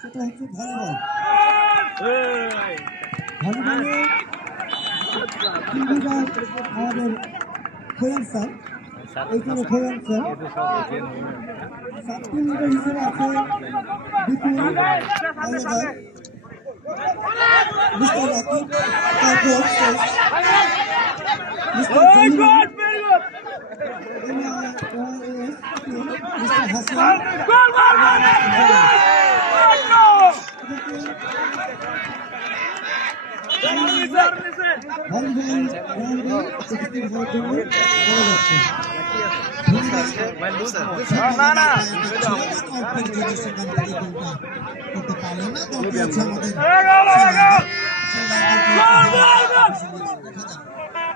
সেটা হচ্ছে ভলিবল ভলিবলে আমাদের খোয়ান স্যার এইখানে Khoan sir sub team leader হিসেবে আছে বিপুল আলাদার মিস্টার রাকিব তারপর মিস্টার জমির মিস্টার হাসান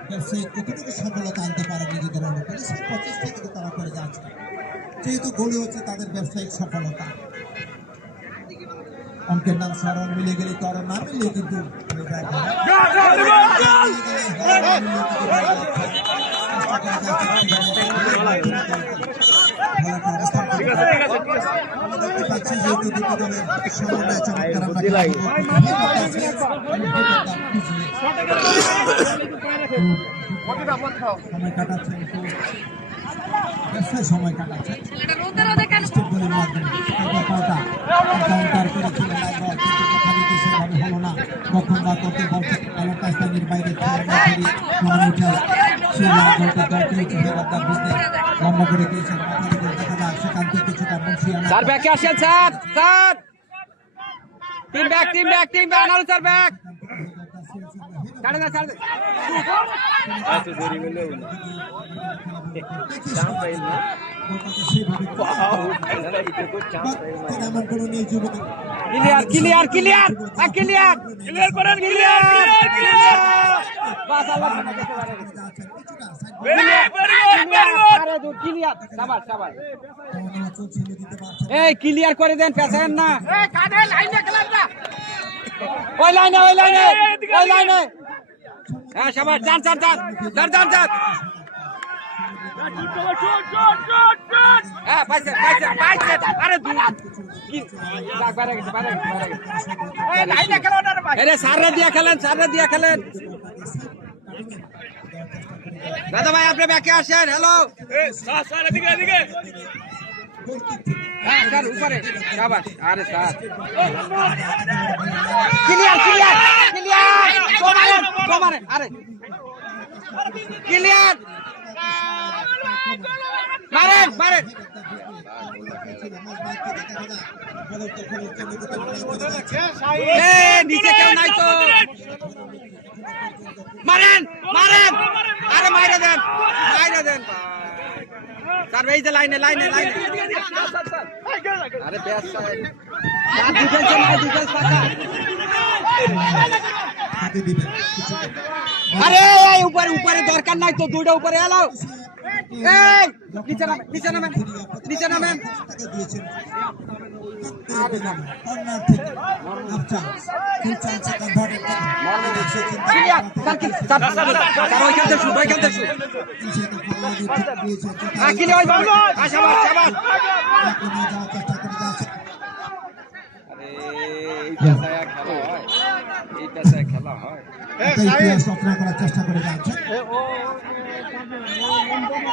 ব্যবসায়িক কতটুকু সফলতা আনতে পারে নিজেদের অনুকূলে সেই প্রচেষ্টা কিন্তু তারা করে যাচ্ছে যেহেতু গোলই হচ্ছে তাদের ব্যবসায়িক সফলতা অঙ্কের নাম স্মরণ মিলে গেলে তো আরও না মিলে কিন্তু হয়ে সময় ব্যবসায় সময় কাটাচ্ছেন লম্বা করে দিয়েছেন সেখান থেকে কিছুটা স্যার ব্যাকে আসেন sir sir. Team back team back team back আনারু sir back. ছাড়ে না ছাড়ে এমন কোনো নেই যুবক clear clear. Clear clear. Clear করেন ক্লিয়ার। ক্লিয়ার বাস আল্লাহ এই ক্লিয়ার করে দেন পেছায়েন না। ওই লাইনে ওই লাইনে ওই লাইনে। হ্যাঁ সাবাস চান চান চান চান চান চান হ্যাঁ পাইছে পাইছে পাইছে। আরে দূর দাদা ভাই আপনি ব্যাকে আসেন হ্যালো হ্যাঁ উপরে। আরে স্যার। Clear clear clear. কমারেন কমারেন আরে। ক্লিয়ার। মারেন মারেন। নিচে কেউ নাই তো। মারেন মারেন। আরে মাইরা দেন মাইরা দেন। স্যার এই যে লাইনে লাইনে লাইনে। আরে বেশ স্যার। ডিফেন্স নাই ডিফেন্স পাকা আরে এই উপরে উপরে দরকার নাই তো দুইটা উপরে এলো খেলা হয়। চেষ্টা করে খেলা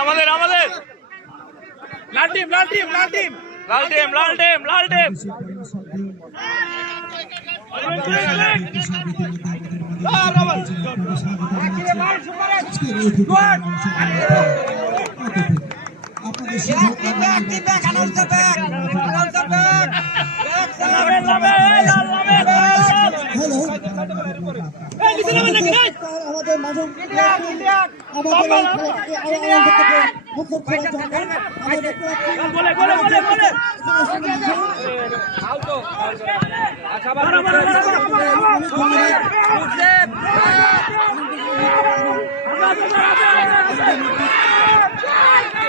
আমাদের আমাদের। লাল টিম লাল টিম লাল টিম। লাল টিম লাল টিম লাল টিম। আপনাদের হ্যালো আমাদের মাঝে আমাদের এই খেলা-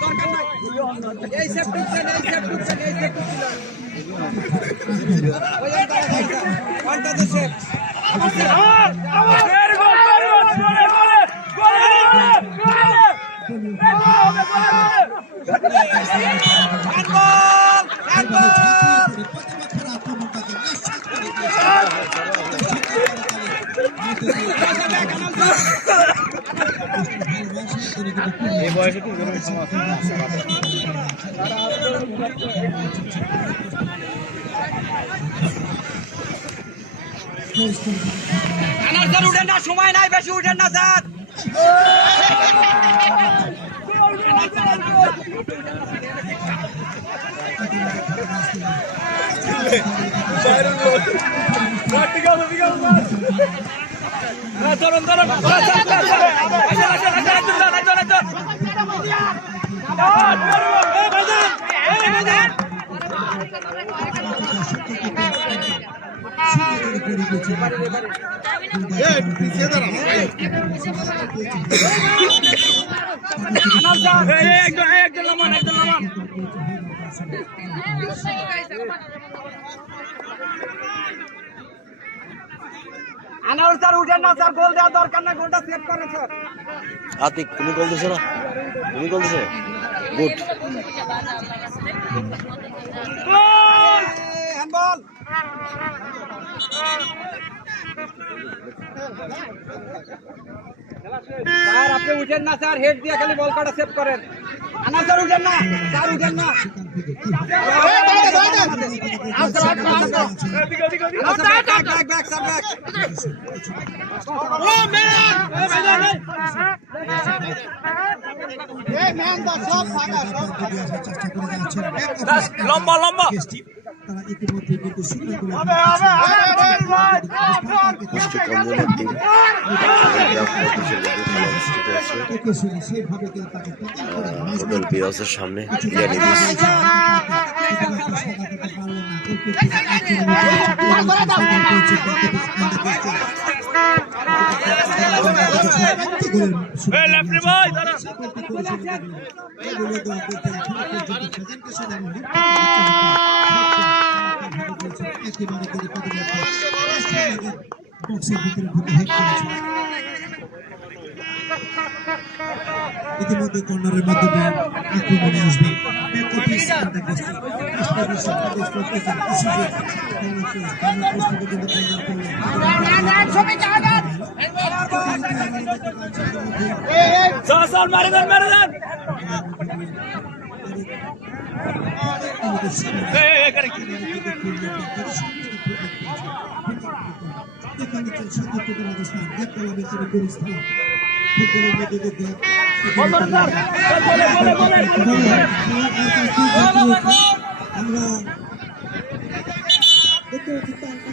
দরকার step ঢুকছেন, এই বয়সে কি সমস্যা আনার স্যার উঠেন না সময় নাই বেশি উঠেন না স্যার। ধরুন ধরুন আনার স্যার উঠেন না, স্যার গোল দেওয়ার দরকার না গোলটা সেভ করেন স্যার আতিক, তুমি কল দিছো না? তুমি কল দিছো? গুড হ্যান্ডবল স্যার আপনি উঠেন না স্যার হেড দিয়ে খালি বল কাটা সেভ করেন আনা স্যার উঠেন না স্যার উঠেন না back back back sir back লম্বা লম্বা তারা ইতিমধ্যে কিন্তু শুরু করে কিন্তু ইতিমধ্যে কর্নারের মাধ্যমে আক্রমণে আসবে সাল মারে দেন মারে দেন এই এই এখানে কি বলে বলে বলে আমরা মুহূর্তে কিন্তু একটা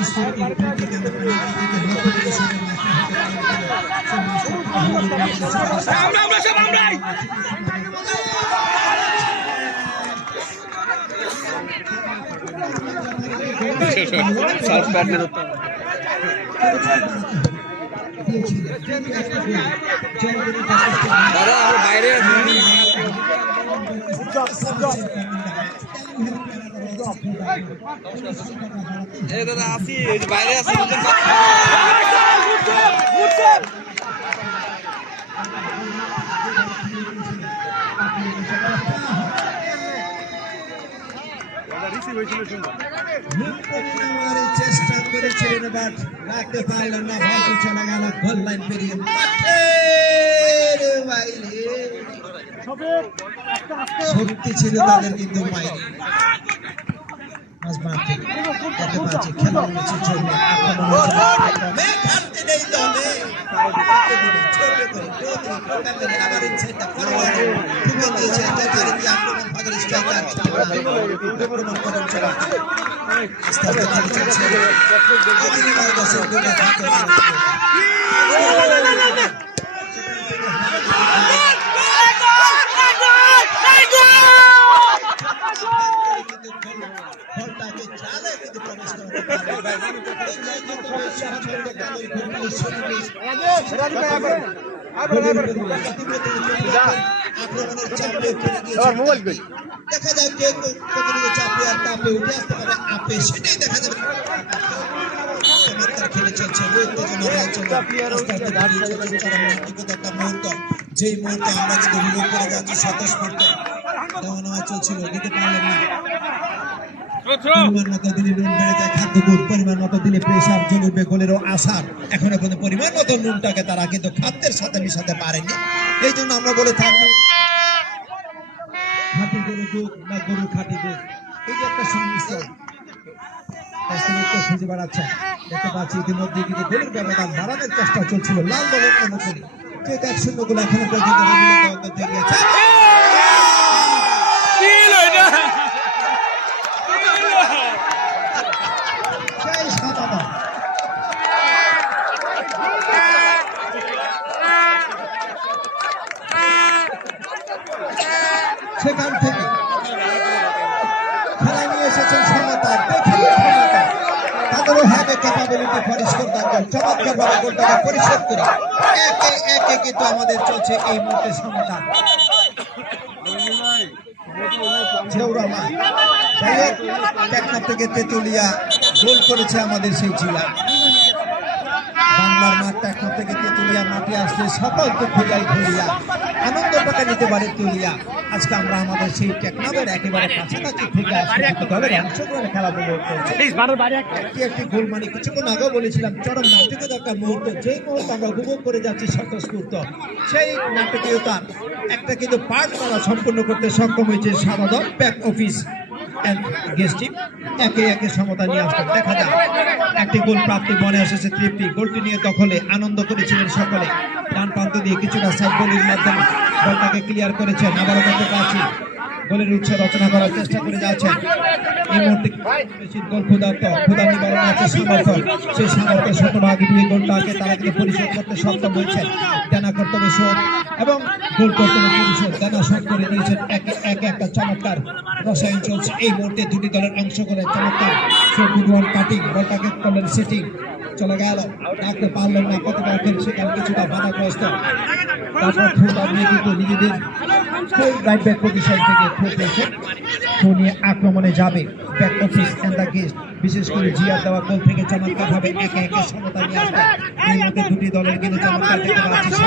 হয়ে আমরা আমরা সব আমরাই বাইরে এই দাদা আসি বাইরে আছি চেষ্টা করেছিলেন বাট রাখতে পারলেন না বলটি চলে গেল গোল লাইন পেরিয়ে বাইরে শক্তি ছিল তাদের কিন্তু বাইরে মাঝমাঠ থেকে দেখতে পাচ্ছি খেলা হচ্ছে চলবে আক্রমণ হচ্ছে আক্রমে খেলতে নেই দলে খেলতে দিবে, ছোটে করে, চৌধুরী, প্রোগ্রামের আবার ইচ্ছেটা ফরওয়ার্ড ঢুকে দিয়েছে যথারীতি আক্রমণ ভাগের স্ট্রাইকার আক্রমণ করেন চলা আস্তে আস্তে খেলা চলছে অধীনে মার্গসের গোলে থাকতে বলটাকে চালে কিন্তু প্রবেশ করাতে পারে এই জায়গায় তো বেশি ছোট কালের ফুটবলের শরীরে আক্রমণের চাপে দেখা মুহূর্ত যেই মুহূর্তে আমরা উপভোগ করে যাচ্ছি স্বতঃস্ফূর্ত দেওয়া চলছিল দিতে পারলেন না পরিমাণ মতো দিলে নুন বেড়ে যায় খাদ্যগুণ পরিমাণ মতো দিলে প্রেশার জলুবে গোলেরও আসার। এখনও পর্যন্ত পরিমাণ মতো নুনটাকে তারা কিন্তু খাদ্যের সাথে মিশাতে পারেনি। এই জন্য আমরা বলে থাকি, খাঁটি গরু দুধ না গরু খাঁটি দুধ, এই যে একটা সংমিশ্রণ। খুঁজে বেড়াচ্ছে। দেখতে পাচ্ছি ইতিমধ্যে কিন্তু গোলের ব্যবধান বাড়ানোর চেষ্টা চলছিল। লাল দলের অনুকূলে যে এক শূন্য গোল এখনও পর্যন্ত রবিউল করতে গিয়েছে কিল ওইটা সেই সাদা দল সেখান থেকে খেলা নিয়ে এসেছেন সমতা দেখিয়ে ক্ষমতা তাদেরও হ্যাভে ক্যাপাবিলিটি পরিষ্কার গোলটাকে করে। একে একে কিন্তু আমাদের চলছে এই মুহূর্তে সমতা থেকে তেতুলিয়া গোল করেছে আমাদের সেই জিলা। বাংলার মাঠ থেকে তেতুলিয়া মাঠে আসলে সকল দুঃখ যাই ধরিয়া আনন্দটাকে নিতে পারে তুলিয়া আজকে আমরা আমাদের সেই টেকনাফের একেবারে কাছাকাছি থেকে দলের অংশগ্রহণে খেলা উপভোগ করছি একটি একটি গোল মানে কিছুক্ষণ আগেও বলেছিলাম চরম নাটকীয়তা একটা মুহূর্ত যে মুহূর্ত আমরা উপভোগ করে যাচ্ছি স্বতঃস্ফূর্ত সেই নাটকীয়তা একটা কিন্তু পার্ট তারা সম্পূর্ণ করতে সক্ষম হয়েছে সারা দল ব্যাক অফিস গেস্ট একে একে সমতা নিয়ে আসতে দেখা যায় একটি গোল প্রাপ্তি মনে এসেছে তৃপ্তি। গোলটি নিয়ে দখলে আনন্দ করেছিলেন সকলে। ডান প্রান্ত দিয়ে কিছুটা সাইড বলির মাধ্যমে বলটাকে ক্লিয়ার করেছেন আবারও দেখতে পাচ্ছি গোলের উৎস রচনা করার চেষ্টা করে যাচ্ছেন। এই মুহূর্তে গোল ক্ষুধার্ত ক্ষুধা নিবারণ আছে সামর্থ্য। সেই সামর্থ্য শতভাগ দিয়ে গোলটাকে তারা কিন্তু পরিশোধ করতে সক্ষম হয়েছেন দেনা কর্তব্য শোধ এবং গোল কর্তব্য পরিশোধ। দেনা শোধ করে দিয়েছেন একে একে একটা চমৎকার রসায়ন চলছে। এই মুহূর্তে দুটি দলের অংশ করে চমৎকার চৌকুয়ান কাটিং, বলটাকে করলেন সেটিং চলে গেল। ডাকতে পারলেন না, কতটা কারণ কিছুটা বাধাগ্রস্ত। তারপর থ্রোটা নিয়ে কিন্তু নিজেদের রাইট ব্যাক পজিশন থেকে আক্রমণে যাবে। Back office and the guest বিশেষ করে জিয়ার দেওয়া গোল থেকে চমৎকার ভাবে একে একে সমতা নিয়ে আসবে। এই মধ্যে দুটি দলের কিন্তু চমৎকার দেখতে পাচ্ছি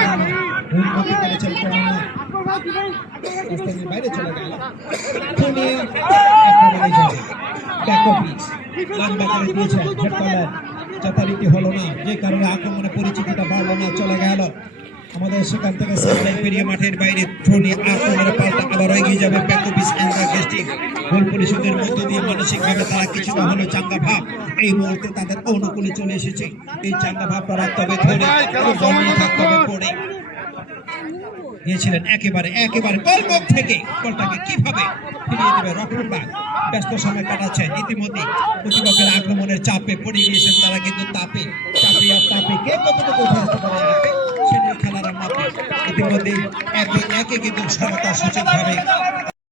উন্নতি করেছেন রাস্তার বাইরে চলে গেল। থ্রো আক্রমণে যাবে। ব্যাক অফিস লম্বা করে দিয়েছেন যথারীতি হলো না। যে কারণে আক্রমণে পরিচিতিটা বাড়লো না চলে গেল। আমাদের সেখান থেকে সামনে পেরিয়ে মাঠের বাইরে থ্রোনি আক্রমণের পাল্টা এগিয়ে যাবে প্যাকোপিস অ্যান্ড্রা গোল মধ্য দিয়ে মানসিকভাবে তারা কিছুটা হলো চাঙ্গা ভাব এই মুহূর্তে তাদের অনুকূলে চলে এসেছে। এই চাঙ্গা ভাবটা রাখতে হবে ধরে পড়ে। গিয়েছিলেন একেবারে একেবারে গোলমুখ থেকে। বলটাকে কীভাবে ফিরিয়ে দেবে রক্ষণবাগ ব্যস্ত সময় কাটাচ্ছেন ইতিমধ্যে প্রতিপক্ষের আক্রমণের চাপে পড়ে গিয়েছেন তারা কিন্তু তাপে। চাপে আর তাপে কে কতটুকু খেলার মাঠে ইতিমধ্যে একে একে কিন্তু সমতা সঠিকভাবে